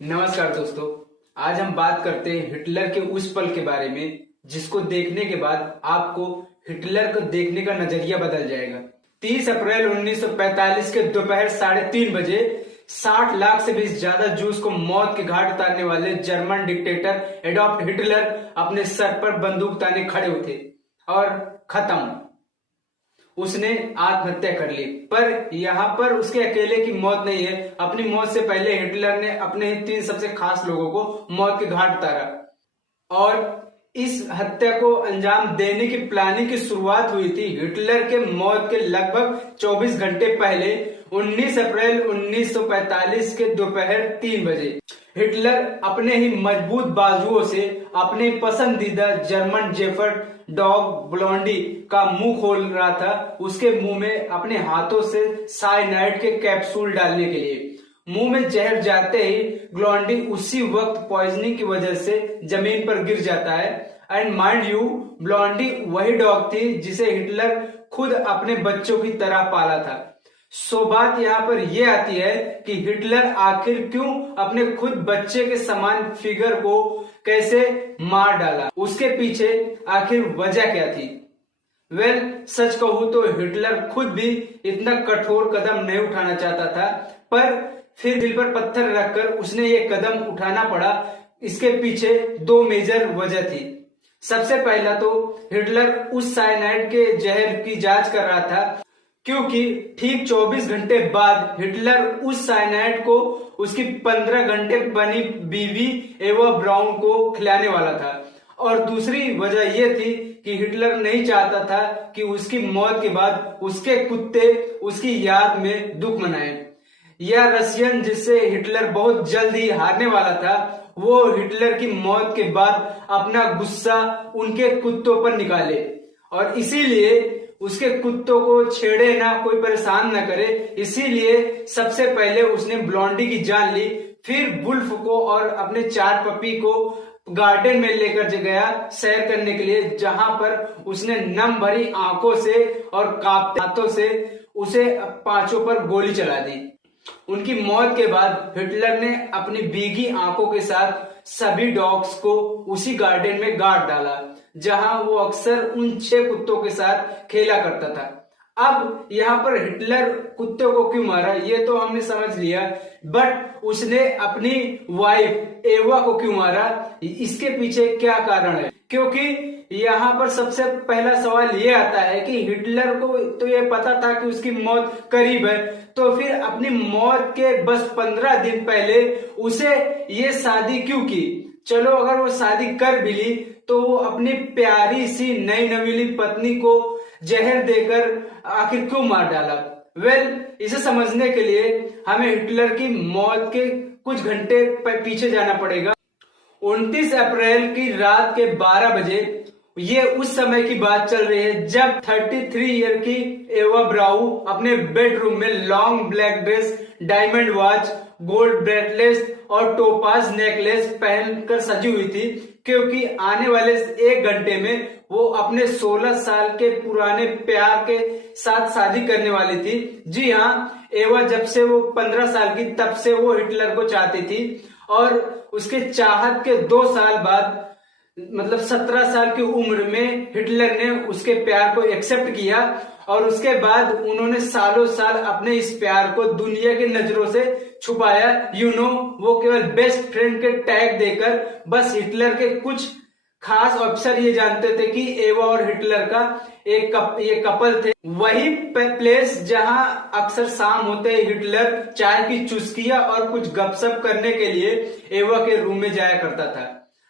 नमस्कार दोस्तों। आज हम बात करते हैं हिटलर के उस पल के बारे में जिसको देखने के बाद आपको हिटलर को देखने का नजरिया बदल जाएगा। 30 अप्रैल 1945 के दोपहर 3:30 बजे 60 लाख से भी ज्यादा जूस को मौत के घाट उतारने वाले जर्मन डिक्टेटर एडॉल्फ हिटलर अपने सर पर बंदूक ताने खड़े उठे और खत्म, उसने आत्महत्या कर ली। पर यहाँ पर उसके अकेले की मौत नहीं है। अपनी मौत से पहले हिटलर ने अपने ही 3 सबसे खास लोगों को मौत के घाट उतारा और इस हत्या को अंजाम देने की प्लानिंग की शुरुआत हुई थी हिटलर के मौत के लगभग 24 घंटे पहले 19 अप्रैल 1945 के दोपहर 3 बजे। हिटलर अपने ही मजबूत बाजुओं से अपने पसंदीदा जर्मन जेफर्ड डॉग ब्लॉन्डी का मुंह खोल रहा था, उसके मुंह में अपने हाथों से साइनाइड के कैप्सूल डालने के लिए। मुंह में जहर जाते ही ग्लॉन्डी उसी वक्त पॉइजनिंग की वजह से जमीन पर गिर जाता है। एंड माइंड यू, ब्लॉन्डी वही डॉग थी जिसे हिटलर खुद अपने बच्चों की तरह पाला था। सो बात यहाँ पर यह आती है कि हिटलर आखिर क्यों अपने खुद बच्चे के समान फिगर को कैसे मार डाला, उसके पीछे आखिर वजह क्या थी? सच कहूं तो हिटलर खुद भी इतना कठोर कदम नहीं उठाना चाहता था, पर फिर दिल पर पत्थर रखकर उसने ये कदम उठाना पड़ा। इसके पीछे 2 मेजर वजह थी। सबसे पहला तो हिटलर उस साइनाइड के जहर की जांच कर रहा था, क्योंकि ठीक 24 घंटे बाद हिटलर उस साइनाइड को उसकी 15 घंटे बनी बीवी एवा ब्राउन को खिलाने वाला था। और दूसरी वजह यह थी कि हिटलर नहीं चाहता था कि उसकी मौत के बाद उसके कुत्ते उसकी याद में दुख मनाएं। यह रशियन जिससे हिटलर बहुत जल्द ही हारने वाला था, वो हिटलर की मौत के बाद अपना गुस्सा उनके कुत्तों पर निकाले और इसीलिए उसके कुत्तों को छेड़े ना, कोई परेशान ना करे। इसीलिए सबसे पहले उसने ब्लॉन्डी की जान ली, फिर वुल्फ को और अपने 4 पपी को गार्डन में लेकर गया सैर करने के लिए, जहां पर उसने नम भरी आंखों से और कांपते हाथों से उसे 5 पर गोली चला दी। उनकी मौत के बाद हिटलर ने अपनी भीगी आंखों के साथ सभी डॉग्स को उसी गार्डन में गाड़ डाला जहां वो अक्सर उन 6 कुत्तों के साथ खेला करता था। अब यहाँ पर हिटलर कुत्तों को क्यों मारा ये तो हमने समझ लिया, बट उसने अपनी वाइफ एवा को क्यों मारा, इसके पीछे क्या कारण है? क्योंकि यहाँ पर सबसे पहला सवाल ये आता है कि हिटलर को तो ये पता था कि उसकी मौत करीब है, तो फिर अपनी मौत के बस 15 दिन पहले उसे ये शादी क्यों की? चलो अगर वो शादी कर भी ली तो वो अपनी प्यारी सी नई नवीली पत्नी को जहर देकर आखिर क्यों मार डाला? इसे समझने के लिए हमें हिटलर की मौत के कुछ घंटे पीछे जाना पड़ेगा। 29 अप्रैल की रात के 12 बजे, ये उस समय की बात चल रही है जब 33 ईयर की एवा ब्राउ अपने बेडरूम में long black dress, diamond watch, gold bracelet और टोपाज नेकलेस पहनकर सजी हुई थी, क्योंकि आने वाले 1 घंटे में वो अपने 16 साल के पुराने प्यार के साथ शादी करने वाली थी। जी हाँ, एवा जब से वो 15 साल की तब से वो हिटलर को चाहती थी और उसके चाहत के 2 साल बाद, मतलब 17 साल की उम्र में हिटलर ने उसके प्यार को एक्सेप्ट किया और उसके बाद उन्होंने सालों साल अपने इस प्यार को दुनिया की नजरों से छुपाया। वो केवल बेस्ट फ्रेंड के टैग देकर बस हिटलर के कुछ खास अफसर ये जानते थे कि एवा और हिटलर का ये कपल थे। वही प्लेस जहां अक्सर शाम होते हिटलर चाय की चुस्कियां और कुछ गपशप करने के लिए एवा के रूम में जाया करता था।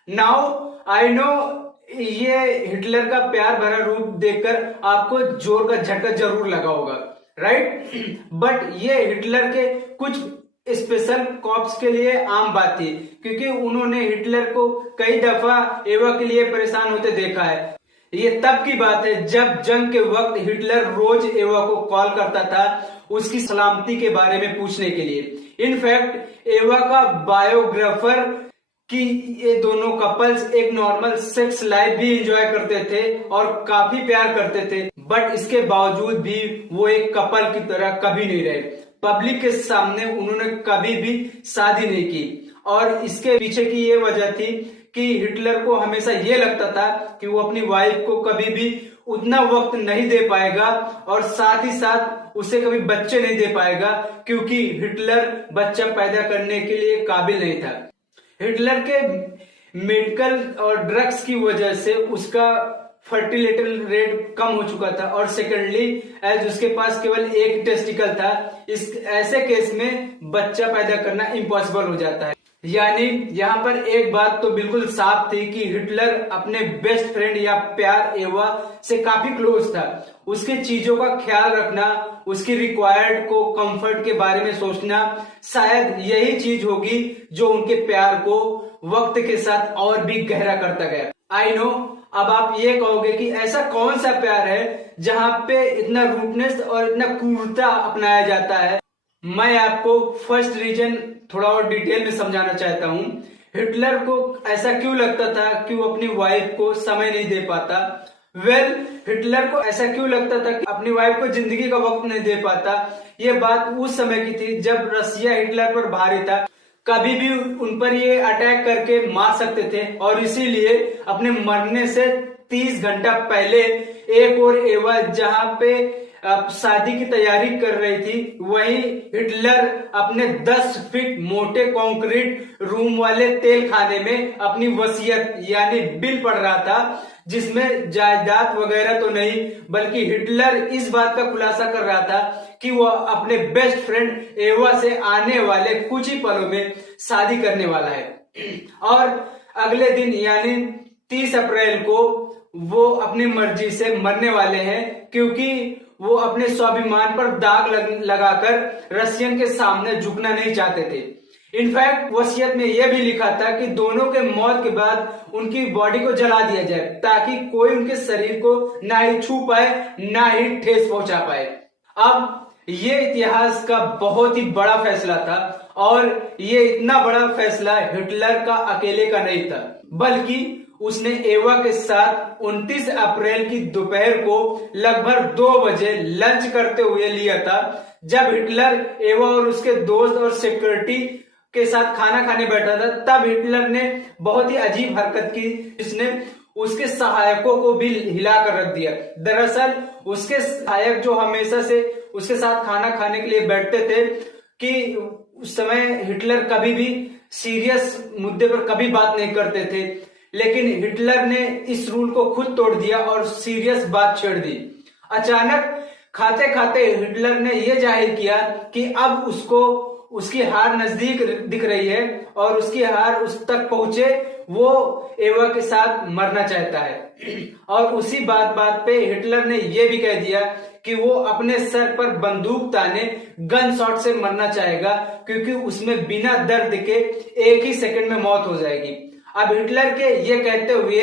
नाउ आई नो ये हिटलर का प्यार भरा रूप देखकर आपको जोर का झटका जरूर लगा होगा, राइट? बट ये हिटलर के कुछ स्पेशल कॉप्स के लिए आम बात थी, क्योंकि उन्होंने हिटलर को कई दफा एवा के लिए परेशान होते देखा है। ये तब की बात है जब जंग के वक्त हिटलर रोज एवा को कॉल करता था उसकी सलामती के बारे में पूछने के लिए। इनफैक्ट एवा का बायोग्राफर कि ये दोनों कपल्स एक नॉर्मल सेक्स लाइफ भी एंजॉय करते थे और काफी प्यार करते थे, बट इसके बावजूद भी वो एक कपल की तरह कभी नहीं रहे। पब्लिक के सामने उन्होंने कभी भी शादी नहीं की। और इसके पीछे की ये वजह थी कि हिटलर को हमेशा ये लगता था कि वो अपनी वाइफ को कभी भी उतना वक्त नहीं दे पाएगा और साथ ही साथ उसे कभी बच्चे नहीं दे पाएगा, क्योंकि हिटलर बच्चा पैदा करने के लिए काबिल नहीं था। हिटलर के मेडिकल और ड्रग्स की वजह से उसका फर्टिलिटी रेट कम हो चुका था, और सेकेंडली एज उसके पास केवल एक टेस्टिकल था, इस ऐसे केस में बच्चा पैदा करना इम्पॉसिबल हो जाता है। यानी यहाँ पर एक बात तो बिल्कुल साफ थी कि हिटलर अपने बेस्ट फ्रेंड या प्यार एवा से काफी क्लोज था। उसके चीजों का ख्याल रखना, उसकी रिक्वायर्ड को कंफर्ट के बारे में सोचना, शायद यही चीज होगी जो उनके प्यार को वक्त के साथ और भी गहरा करता गया। आई नो, अब आप ये कहोगे कि ऐसा कौन सा प्यार है जहां पे इतना रूटनेस और इतना क्रूरता अपनाया जाता है। मैं आपको फर्स्ट रीजन थोड़ा और डिटेल में समझाना चाहता हूं। हिटलर को ऐसा क्यों लगता था कि वो अपनी वाइफ को समय नहीं दे पाता। हिटलर को ऐसा क्यों लगता था कि अपनी वाइफ को जिंदगी का वक्त नहीं दे पाता। ये बात उस समय की थी जब रसिया हिटलर पर भारी था, कभी भी उन पर ये अटैक करके मार सकते थे, और इसीलिए अपने मरने से 30 घंटा पहले एक और एवा जहां पे शादी की तैयारी कर रही थी, वहीं हिटलर अपने 10 फीट मोटे कंक्रीट रूम वाले तेल खाने में अपनी वसीयत यानी बिल पढ़ रहा था, जिसमें जायदाद वगैरह तो नहीं, बल्कि हिटलर इस बात का खुलासा कर रहा था कि वह अपने बेस्ट फ्रेंड एवा से आने वाले कुछ ही पलों में शादी करने वाला है। और अगले दिन यानी 30 अप्रैल को वो अपनी मर्जी से मरने वाले हैं, क्योंकि वो अपने स्वाभिमान पर दाग लगाकर रशियन के सामने झुकना नहीं चाहते थे। इनफैक्ट वसीयत में यह भी लिखा था कि दोनों के मौत के बाद उनकी बॉडी को जला दिया जाए, ताकि कोई उनके शरीर को ना ही छू पाए ना ही ठेस पहुंचा पाए। अब ये इतिहास का बहुत ही बड़ा फैसला था, और ये इतना बड़ा फैसला हिटलर का अकेले का नहीं था, बल्कि उसने एवा के साथ 29 अप्रैल की दोपहर को लगभग 2 बजे लंच करते हुए लिया था। जब हिटलर एवा और उसके दोस्त और सिक्योरिटी के साथ खाना खाने बैठा था, तब हिटलर ने बहुत ही अजीब हरकत की, जिसने उसके सहायकों को भी हिलाकर रख दिया। दरअसल उसके सहायक जो हमेशा से उसके साथ खाना खाने के लिए बैठते थे, कि उस समय हिटलर कभी भी सीरियस मुद्दे पर कभी बात नहीं करते थे, लेकिन हिटलर ने इस रूल को खुद तोड़ दिया और सीरियस बात छेड़ दी। अचानक खाते खाते हिटलर ने यह जाहिर किया कि अब उसको उसकी हार नजदीक दिख रही है, और उसकी हार उस तक पहुंचे, वो एवा के साथ मरना चाहता है। और उसी बात पे हिटलर ने यह भी कह दिया कि वो अपने सर पर बंदूक ताने गन शॉट से मरना चाहेगा, क्योंकि उसमें बिना दर्द के 1 ही सेकंड में मौत हो जाएगी। अब हिटलर के ये कहते हुए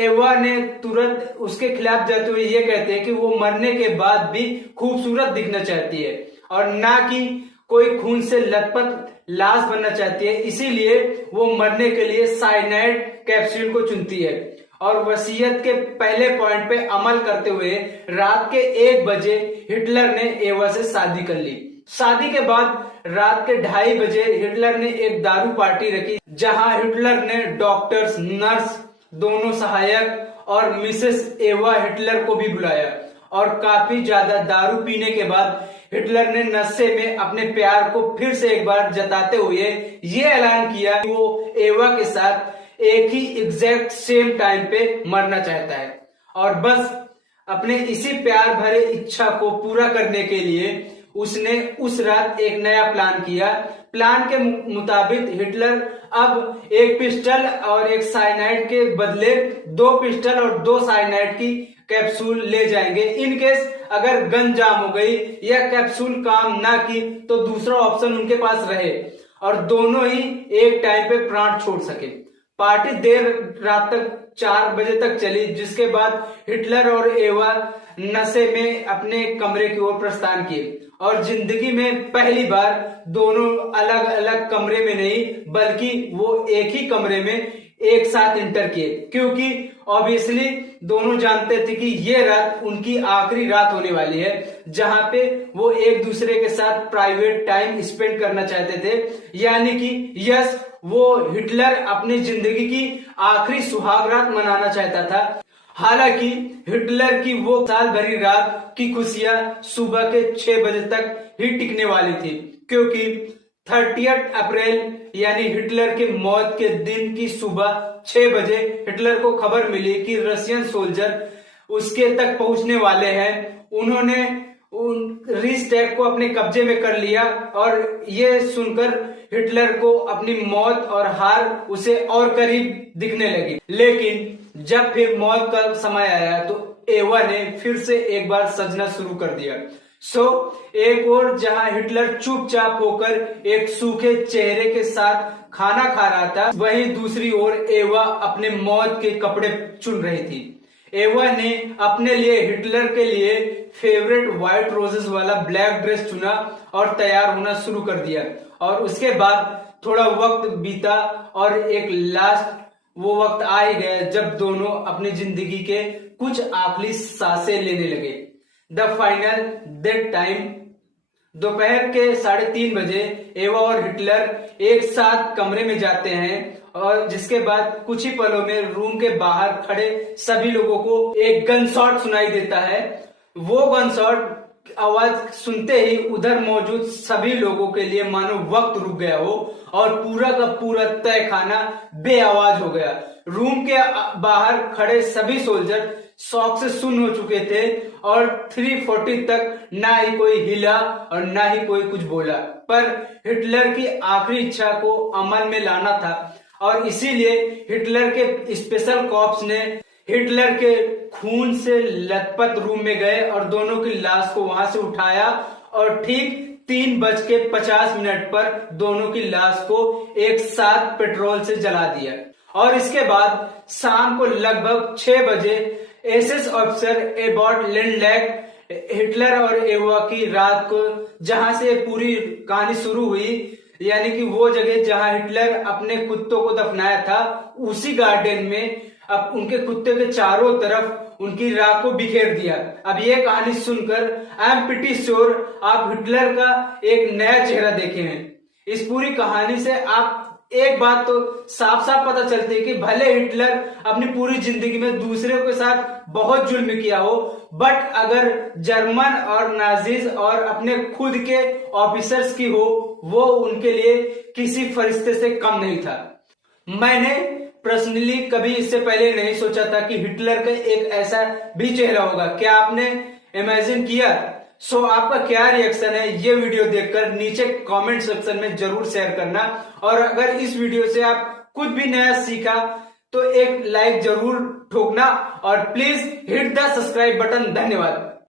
एवा ने तुरंत उसके खिलाफ जाते हुए ये कहते हैं कि वो मरने के बाद भी खूबसूरत दिखना चाहती है, और ना कि कोई खून से लथपथ लाश बनना चाहती है। इसीलिए वो मरने के लिए साइनाइड कैप्सूल को चुनती है। और वसीयत के पहले पॉइंट पे अमल करते हुए रात के 1 बजे हिटलर ने एवा से शादी कर ली। शादी के बाद रात के 2:30 बजे हिटलर ने एक दारू पार्टी रखी, जहां हिटलर ने डॉक्टर्स, नर्स, दोनों सहायक और मिसेस एवा हिटलर को भी बुलाया। और काफी ज्यादा दारू पीने के बाद हिटलर ने नशे में अपने प्यार को फिर से एक बार जताते हुए ये ऐलान किया कि वो एवा के साथ एक ही एग्जैक्ट सेम टाइम पे मरना चाहता है। और बस अपने इसी प्यार भरे इच्छा को पूरा करने के लिए उसने उस रात एक नया प्लान किया। प्लान के मुताबिक हिटलर अब एक पिस्टल और एक साइनाइड के बदले 2 पिस्टल और 2 साइनाइड की कैप्सूल ले जाएंगे। इन केस अगर गन जाम हो गई या कैप्सूल काम ना की तो दूसरा ऑप्शन उनके पास रहे, और दोनों ही एक टाइम पे प्राण छोड़ सके। पार्टी देर रात तक 4 बजे तक चली, जिसके बाद हिटलर और एवा नशे में अपने कमरे की ओर प्रस्थान किए। और जिंदगी में पहली बार दोनों अलग अलग कमरे में नहीं, बल्कि वो एक ही कमरे में एक साथ इंटर किए, क्योंकि ऑब्वियसली दोनों जानते थे कि ये रात उनकी आखिरी रात होने वाली है। जहां पे वो एक दूसरे के साथ प्राइवेट टाइम स्पेंड करना चाहते थे। यानी कि यस, वो हिटलर अपनी जिंदगी की आखिरी सुहागरात मनाना चाहता था। हालांकि हिटलर की वो साल भरी रात की खुशियां सुबह के 6 बजे तक ही टिकने वाली थी, क्योंकि 30 अप्रैल यानी हिटलर के मौत के दिन की सुबह 6 बजे हिटलर को खबर मिली कि रशियन सोल्जर उसके तक पहुंचने वाले हैं। उन्होंने रीस्टैग को अपने कब्जे में कर लिया और ये सुनकर हिटलर को अपनी मौत और हार उसे और करीब दिखने लगी। लेकिन जब फिर मौत का समय आया तो एवा ने फिर से एक बार सजना शुरू कर दिया। एक और जहां हिटलर चुपचाप होकर एक सूखे चेहरे के साथ खाना खा रहा था, वहीं दूसरी ओर एवा अपने मौत के कपड़े चुन रही थी। एवा ने अपने लिए हिटलर के लिए फेवरेट व्हाइट रोजेस वाला ब्लैक ड्रेस चुना और तैयार होना शुरू कर दिया। और उसके बाद थोड़ा वक्त बीता और एक लास्ट वो वक्त आ ही गया जब दोनों अपनी जिंदगी के कुछ आखिरी सांसें लेने लगे। The final death time. दोपहर के 3:30 बजे एवा और हिटलर एक साथ कमरे में जाते हैं और जिसके बाद कुछ ही पलों में रूम के बाहर खड़े सभी लोगों को एक गन शॉट सुनाई देता है। वो गन शॉट आवाज सुनते ही उधर मौजूद सभी लोगों के लिए मानो वक्त रुक गया हो और पूरा का पूरा तय खाना बेआवाज हो गया। रूम के बाहर खड़े सभी सोल्जर शौक से सुन्न हो चुके थे और 3:40 तक ना ही कोई हिला और ना ही कोई कुछ बोला। पर हिटलर की आखिरी इच्छा को अमल में लाना था और इसीलिए हिटलर के स्पेशल कॉर्प्स ने हिटलर के खून से लथपथ रूम में गए और दोनों की लाश को वहां से उठाया और ठीक 3:50 पर दोनों की लाश को एक साथ पेट्रोल से जला दिया। और इसके बाद शाम को लगभग 6 बजे एसएस ऑफिसर एबॉट लिंडलैग हिटलर और एवा की रात को जहां से पूरी कहानी शुरू हुई, यानी कि वो जगह जहां हिटलर अपने कुत्तों को दफनाया था, उसी गार्डन में अब उनके कुत्ते के चारों तरफ उनकी राख को बिखेर दिया। अब ये कहानी सुनकर आई एम प्रीटी श्योर आप हिटलर का एक नया चेहरा देखे हैं। इस पूरी कहानी से आप एक बात तो साफ साफ पता चलती है कि भले हिटलर अपनी पूरी जिंदगी में दूसरे के साथ बहुत जुल्म किया हो, बट अगर जर्मन और नाजीज और अपने खुद के ऑफिसर्स की हो, वो उनके लिए किसी फरिश्ते से कम नहीं था। मैंने पर्सनली कभी इससे पहले नहीं सोचा था कि हिटलर का एक ऐसा भी चेहरा होगा। क्या आपने इमेजिन किया? आपका क्या रिएक्शन है ये वीडियो देखकर नीचे कमेंट सेक्शन में जरूर शेयर करना। और अगर इस वीडियो से आप कुछ भी नया सीखा तो एक लाइक जरूर ठोकना और please hit the subscribe button. धन्यवाद।